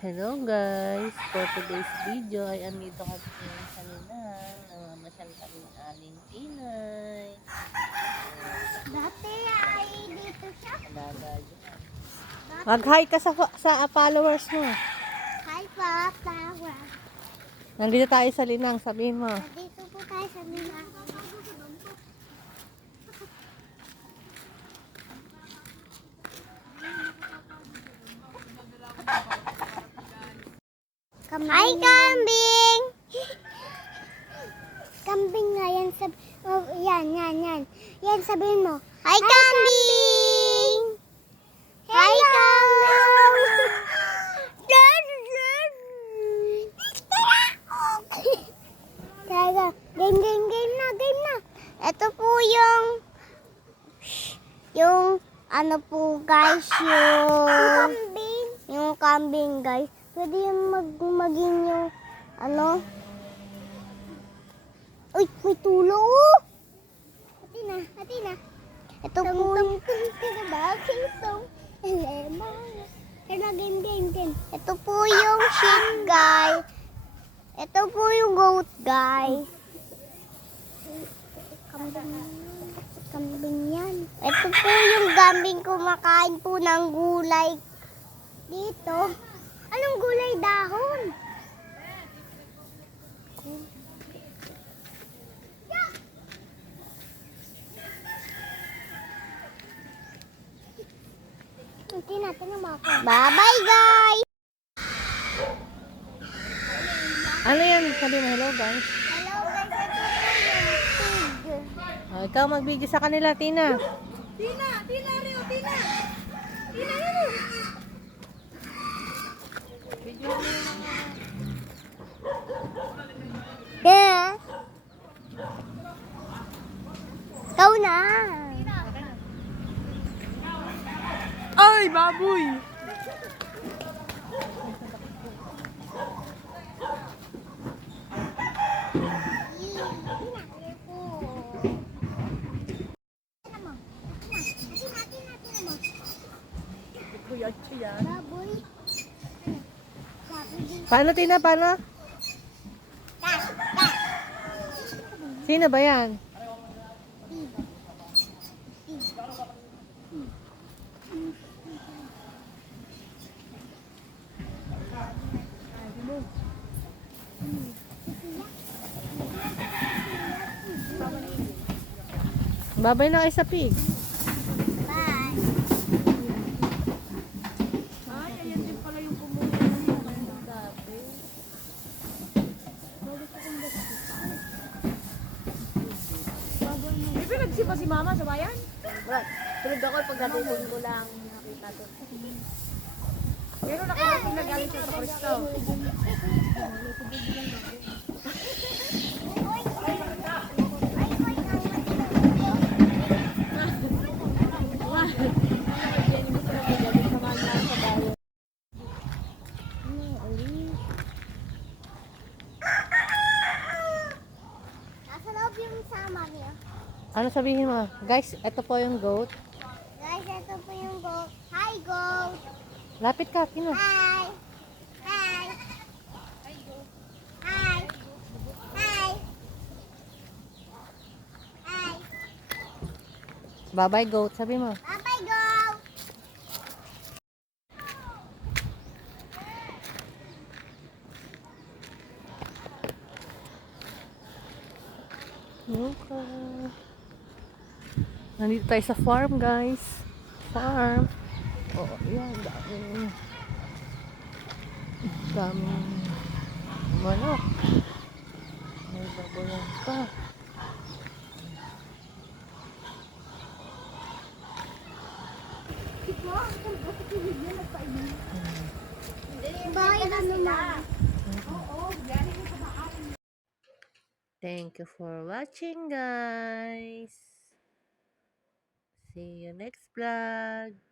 Hello guys, for today's video ay andito kami sa kanina ng masyal kami ng aling tinay. Dati ay dito siya. Nagagaya. Mag-hi ka sa, Mag sa followers mo. Hi pa, followers. Nandito tayo sa linang, sabihin mo. Nandito po tayo sa linang. kambing. Hai kambing. Kambing lah yang sab oh, yan yan, yang yang sabin mo. Hai, Hai kambing. kambing. Hai kambing. Dan dan. Tiga. Ding ding ding na ding na. Ito po yung yung ano po guys yung, yung kambing. Yung kambing guys. Pwede yung mag maging yung, ano? Uy, may tulo! Ati na, ati na. Ito tom, po. Tung, tung, tung, tung, tung, tung, tung, tung, tung, Ito po yung sheep guy. Ito po yung goat guy. Kambing. Kambing yan. Ito po yung gambing kumakain po ng gulay. Dito. Dito. Anong gulay dahon? Hintay Bye natin ang mga Bye-bye, guys! Ano yan? Sabi mo, hello, guys. Hello. Oh, ikaw mag-video sa kanila, Tina. Tina, Tina, Rio, Tina. Tina, Rio. Ikaw na! Ay, baboy! Paano Tina? Paano? Sino ba yan? Sino ba yan? Babay na kayo sa pig. Bye. Ay, din pala yung pumunta, Maybe, si mama, sabayan? Tulad ako pag natutunod ko lang nakita to. Pero nakalating na galing sa Kristo. Ano sabihin mo? Guys, ito po yung goat. Guys, ito po yung goat. Hi, goat! Lapit ka. Sino? Hi! Hi! Hi, goat! Hi! Hi! Hi! Bye-bye, goat. Sabi mo. Bye-bye, goat! Okay. Nandito tayo sa farm, guys. Farm. Oo, oh, yun. Dami. Dami. Manok. May babayan pa. Bye, Thank you for watching guys. See you next vlog.